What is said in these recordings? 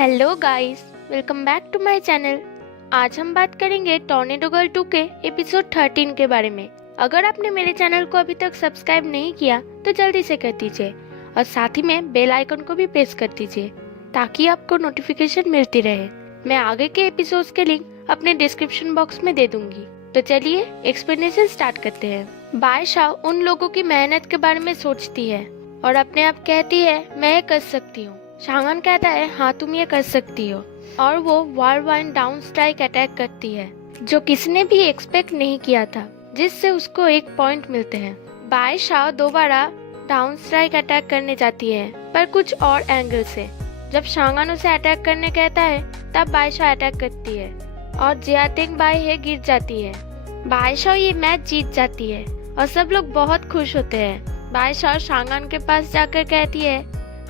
Hello guys, welcome back to my channel. आज हम बात करेंगे टॉर्नेडो गर्ल 2 के एपिसोड 13 के बारे में। अगर आपने मेरे चैनल को अभी तक सब्सक्राइब नहीं किया तो जल्दी से कर दीजिए और साथ ही में बेल आइकन को भी प्रेस कर दीजिए ताकि आपको नोटिफिकेशन मिलती रहे। मैं आगे के एपिसोड्स के लिंक अपने डिस्क्रिप्शन बॉक्स में दे दूंगी। तो चलिए एक्सप्लेनेशन स्टार्ट करते हैं। बायशा उन लोगों की मेहनत के बारे में सोचती है और अपने आप कहती है मैं ये कर सकती हूँ। शांगन कहता है हाँ तुम ये कर सकती हो और वो वार्वाइन डाउन स्ट्राइक अटैक करती है जो किसी ने भी एक्सपेक्ट नहीं किया था, जिससे उसको एक पॉइंट मिलते हैं। बायशा दोबारा डाउन स्ट्राइक अटैक करने जाती है पर कुछ और एंगल से। जब शांगन उसे अटैक करने कहता है तब बायशा अटैक करती है और जियातिंग बाय है गिर जाती है। बायशा ये मैच जीत जाती है और सब लोग बहुत खुश होते हैं। बायशा शांगन के पास जाकर कहती है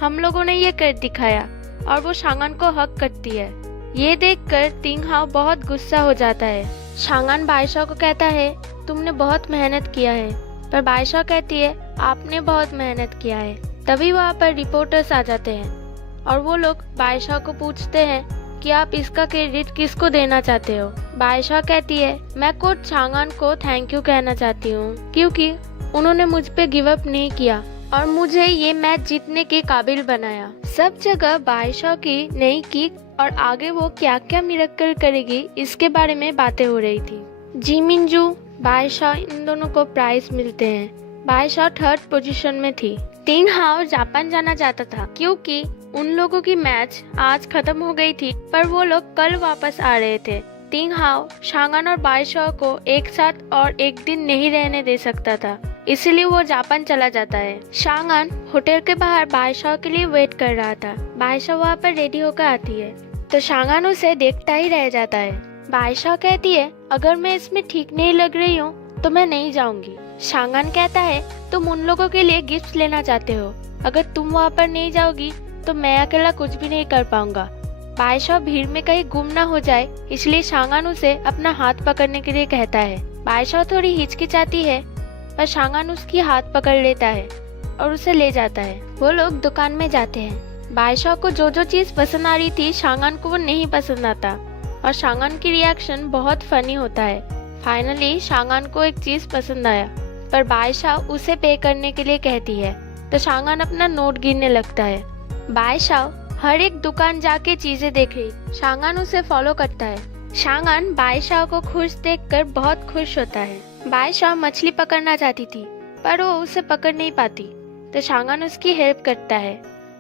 हम लोगों ने ये कर दिखाया और वो शांगन को हक करती है। ये देखकर तिंग हाओ बहुत गुस्सा हो जाता है। शांगन बायशा को कहता है तुमने बहुत मेहनत किया है, पर बायशा कहती है आपने बहुत मेहनत किया है। तभी वहाँ पर रिपोर्टर्स आ जाते हैं और वो लोग बायशा को पूछते हैं कि आप इसका क्रेडिट किसको देना चाहते हो। बायशा कहती है मैं कोच शांगन को थैंक यू कहना चाहती हूँ क्योंकि उन्होंने मुझ पे गिव अप नहीं किया और मुझे ये मैच जीतने के काबिल बनाया। सब जगह बायशा की नई किक और आगे वो क्या क्या मिरेकल करेगी इसके बारे में बातें हो रही थी। जिमिंजू, बायशा इन दोनों को प्राइज मिलते हैं। बायशा 3rd पोजीशन में थी। तिंग हाओ जापान जाना चाहता था क्योंकि उन लोगों की मैच आज खत्म हो गई थी, पर वो लोग कल वापस आ रहे थे। तिंग हाओ शांगन और बायशा को एक साथ और एक दिन नहीं रहने दे सकता था, इसलिए वो जापान चला जाता है। शांगन होटल के बाहर बायशा के लिए वेट कर रहा था। बायशा वहाँ पर रेडी होकर आती है तो शांगन उसे देखता ही रह जाता है। बायशा कहती है अगर मैं इसमें ठीक नहीं लग रही हूँ तो मैं नहीं जाऊंगी। शांगन कहता है तुम उन लोगों के लिए गिफ्ट लेना चाहते हो, अगर तुम वहाँ पर नहीं जाओगी तो मैं अकेला कुछ भी नहीं कर पाऊंगा। बायशा भीड़ में कहीं गुम ना हो जाए इसलिए शांगन उसे अपना हाथ पकड़ने के लिए कहता है। बायशा थोड़ी हिचकिचाती है पर शांगन उसकी हाथ पकड़ लेता है और उसे ले जाता है। वो लोग दुकान में जाते हैं। बायशा को जो जो चीज पसंद आ रही थी शांगन को वो नहीं पसंद आता और शांगन की रिएक्शन बहुत फनी होता है। फाइनली शांगन को एक चीज पसंद आया पर बायशा उसे पे करने के लिए कहती है तो शांगन अपना नोट गिनने लगता है। बायशा हर एक दुकान जाके चीजें देख रही। शांगन उसे फॉलो करता है। शांगन बायशा को खुश देखकर बहुत खुश होता है। बायशा मछली पकड़ना चाहती थी पर वो उसे पकड़ नहीं पाती तो शांगन उसकी हेल्प करता है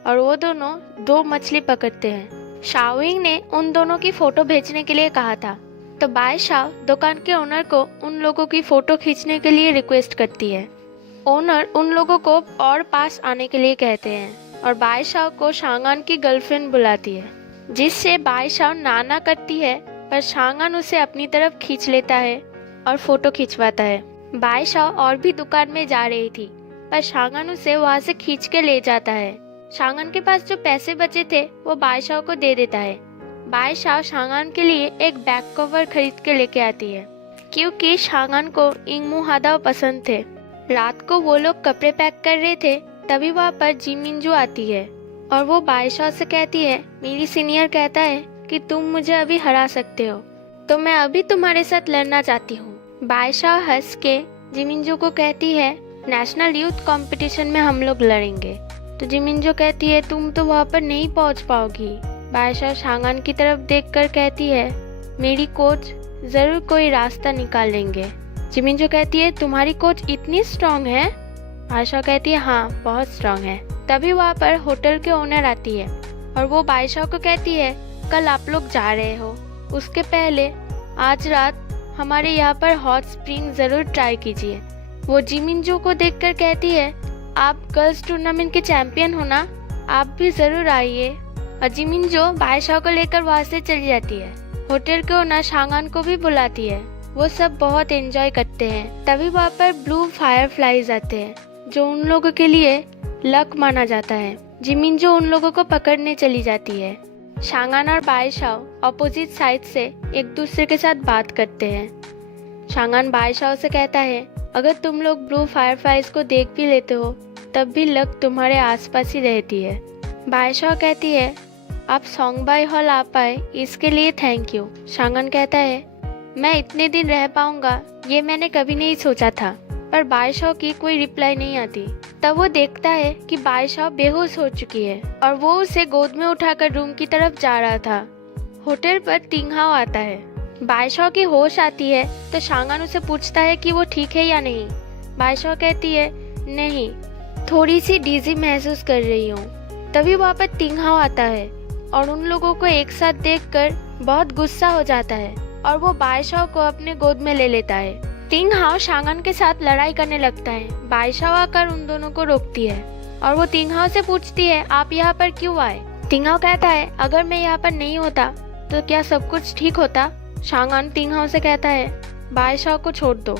और वो दोनों 2 मछली पकड़ते हैं। शाओइंग ने उन दोनों की फोटो भेजने के लिए कहा था तो बायशा दुकान के ओनर को उन लोगों की फोटो खींचने के लिए रिक्वेस्ट करती है। ओनर उन लोगों को और पास आने के लिए कहते हैं और बायशा को शांगन की गर्लफ्रेंड बुलाती है, जिससे बायशा नाना करती है पर शांगन उसे अपनी तरफ खींच लेता है और फोटो खिंचवाता है। बायशा और भी दुकान में जा रही थी पर शांगन उसे वहाँ से खींच के ले जाता है। शांगन के पास जो पैसे बचे थे वो बायशा को दे देता है। बायशा शांगन के लिए एक बैक कवर खरीद के लेके आती है क्योंकि शांगन को इंगमू हादाओ पसंद थे। रात को वो लोग कपड़े पैक कर रहे थे तभी वहाँ पर जिमिंजू आती है और वो बायशा से कहती है मेरी सीनियर कहता है कि तुम मुझे अभी हरा सकते हो तो मैं अभी तुम्हारे साथ लड़ना चाहती हूँ। बायशा हंस के जिमिंजू को कहती है नेशनल यूथ कंपटीशन में हम लोग लड़ेंगे तो जिमिंजू कहती है तुम तो वहाँ पर नहीं पहुँच पाओगी। बायशा शांगन की तरफ देखकर कहती है मेरी कोच जरूर कोई रास्ता निकाल लेंगे। जिमिंजू कहती है तुम्हारी कोच इतनी स्ट्रांग है। बायशा कहती है हाँ बहुत स्ट्रांग है। तभी वहाँ पर होटल के ओनर आती है और वो बायशा को कहती है कल आप लोग जा रहे हो, उसके पहले आज रात हमारे यहाँ पर हॉट स्प्रिंग जरूर ट्राई कीजिए। वो जिमिंजू को देखकर कहती है आप गर्ल्स टूर्नामेंट के चैंपियन हो ना, आप भी जरूर आइए। और जिमिंजू बायशा को लेकर वहाँ से चली जाती है। होटल के ओनर शांगन को भी बुलाती है। वो सब बहुत एंजॉय करते हैं। तभी वहाँ पर ब्लू फायरफ्लाइज आते हैं जो उन लोगों के लिए लक माना जाता है। जिमिंजू उन लोगों को पकड़ने चली जाती है। शांगन और बायशा ऑपोजिट साइड से एक दूसरे के साथ बात करते हैं। शांगन बायशा से कहता है अगर तुम लोग ब्लू फायरफ्लाइज को देख भी लेते हो तब भी लक तुम्हारे आसपास ही रहती है। बायशा कहती है आप सोंगबाई हॉल आ पाए इसके लिए थैंक यू। शांगन कहता है मैं इतने दिन रह पाऊंगा ये मैंने कभी नहीं सोचा था। पर बाईशाओ की कोई रिप्लाई नहीं आती। तब वो देखता है कि बाईशाओ बेहोश हो चुकी है और वो उसे गोद में उठाकर रूम की तरफ जा रहा था। होटल पर तिंगहाओ आता है। बाईशाओ की होश आती है तो शांगन उसे पूछता है कि वो ठीक है या नहीं। बाईशाओ कहती है नहीं, थोड़ी सी डिजी महसूस कर रही हूँ। तभी वहाँ पर तिंगहाओ आता है और उन लोगों को एक साथ देखकर बहुत गुस्सा हो जाता है और वो बाईशाओ को अपने गोद में ले लेता है। तिंगहाओ शांगन के साथ लड़ाई करने लगता है। बाईशाओ आकर उन दोनों को रोकती है और वो तिंगहाओ से पूछती है आप यहाँ पर क्यों आए। तिंगहाओ कहता है अगर मैं यहाँ पर नहीं होता तो क्या सब कुछ ठीक होता। शांगन तिंगहाओ से कहता है बाईशाओ को छोड़ दो,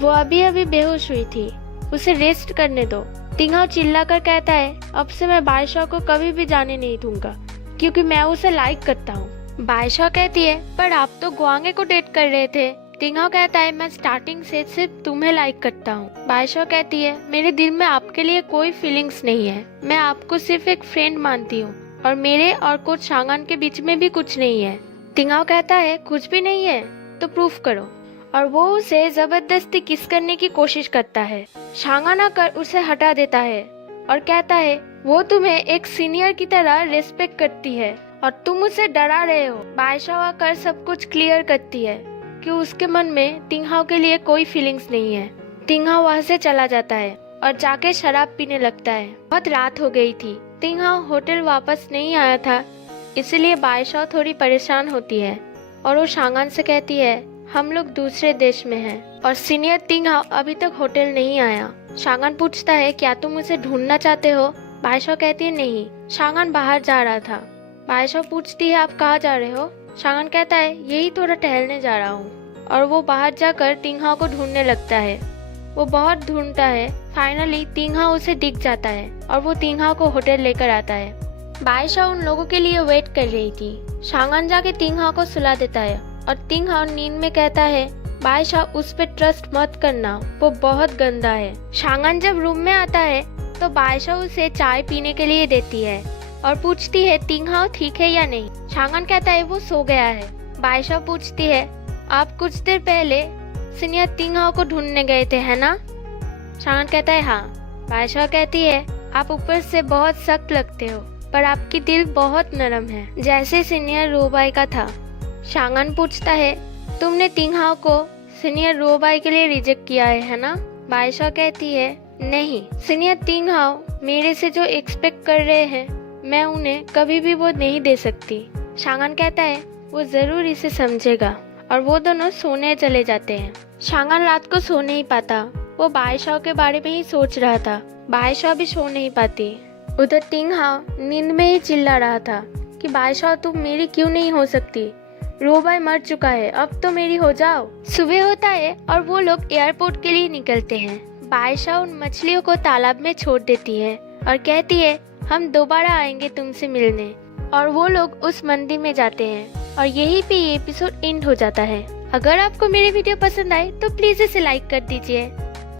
वो अभी अभी बेहोश हुई थी, उसे रेस्ट करने दो। तिंगहाओ चिल्लाकर कहता है अब से मैं बाईशाओ को कभी भी जाने नहीं दूंगा क्योंकि मैं उसे लाइक करता हूँ। बाईशाओ कहती है पर आप तो गुआंगे को डेट कर रहे थे। तिंगहाओ कहता है मैं स्टार्टिंग से सिर्फ तुम्हें लाइक करता हूँ। बाईशाओ कहती है मेरे दिल में आपके लिए कोई फीलिंग्स नहीं है, मैं आपको सिर्फ एक फ्रेंड मानती हूँ और मेरे और कोच शांगन के बीच में भी कुछ नहीं है। तिंगहाओ कहता है कुछ भी नहीं है तो प्रूफ करो और वो उसे जबरदस्ती किस करने की कोशिश करता है। शांगन आकर उसे हटा देता है और कहता है वो तुम्हें एक सीनियर की तरह रिस्पेक्ट करती है और तुम उसे डरा रहे हो। बाईशाओ आकर सब कुछ क्लियर करती है कि उसके मन में तिंगहाओ के लिए कोई फीलिंग्स नहीं है। तिंगहाओ वहाँ से चला जाता है और जाके शराब पीने लगता है। बहुत रात हो गई थी। तिंगहाओ होटल वापस नहीं आया था, इसलिए बाईशाओ थोड़ी परेशान होती है और वो शांगन से कहती है हम लोग दूसरे देश में हैं और सीनियर तिंगहाओ अभी तक होटल नहीं आया। शांगन पूछता है क्या तुम उसे ढूंढना चाहते हो। बाईशाओ कहती है नहीं, शांगन बाहर जा रहा था। बाईशाओ पूछती है आप कहाँ जा रहे हो। शांगन कहता है यही थोड़ा टहलने जा रहा हूँ और वो बाहर जाकर तिंगहाओ को ढूंढने लगता है। वो बहुत ढूंढता है, फाइनली तिंगहाओ उसे दिख जाता है और वो तिंगहाओ को होटल लेकर आता है। बाईशाओ उन लोगों के लिए वेट कर रही थी। शांगन जाके तिंगहाओ को सुला देता है और तिंगहाओ नींद में कहता है बाईशाओ उस पे ट्रस्ट मत करना, वो बहुत गंदा है। शांगन जब रूम में आता है तो बाईशाओ उसे चाय पीने के लिए देती है और पूछती है तिंगहाओ ठीक है या नहीं। शांगन कहता है वो सो गया है। बाईशाओ पूछती है आप कुछ देर पहले सीनियर तिंगहाओ को ढूंढने गए थे है ना। शांगन कहता है हाँ। बाईशाओ कहती है आप ऊपर से बहुत सख्त लगते हो पर आपकी दिल बहुत नरम है, जैसे सीनियर रोबाई का था। शांगन पूछता है तुमने तिंगहाओ को सीनियर रोबाई के लिए रिजेक्ट किया है ना। बाईशाओ कहती है नहीं, सीनियर तिंगहाओ मेरे से जो एक्सपेक्ट कर रहे हैं मैं उन्हें कभी भी वो नहीं दे सकती। शांगन कहता है वो जरूर इसे समझेगा और वो दोनों सोने चले जाते हैं। शांगन रात को सो नहीं पाता, वो बाईशाओ के बारे में ही सोच रहा था। बाईशाओ भी सो नहीं पाती। उधर तिंगहाओ नींद में ही चिल्ला रहा था कि बाईशाओ तुम मेरी क्यों नहीं हो सकती, रोबाई मर चुका है, अब तो मेरी हो जाओ। सुबह होता है और वो लोग एयरपोर्ट के लिए निकलते हैं। बाईशाओ उन मछलियों को तालाब में छोड़ देती है और कहती है हम दोबारा आएंगे तुमसे मिलने, और वो लोग उस मंदिर में जाते हैं और यहीं पे ये एपिसोड एंड हो जाता है। अगर आपको मेरी वीडियो पसंद आए तो प्लीज इसे लाइक कर दीजिए।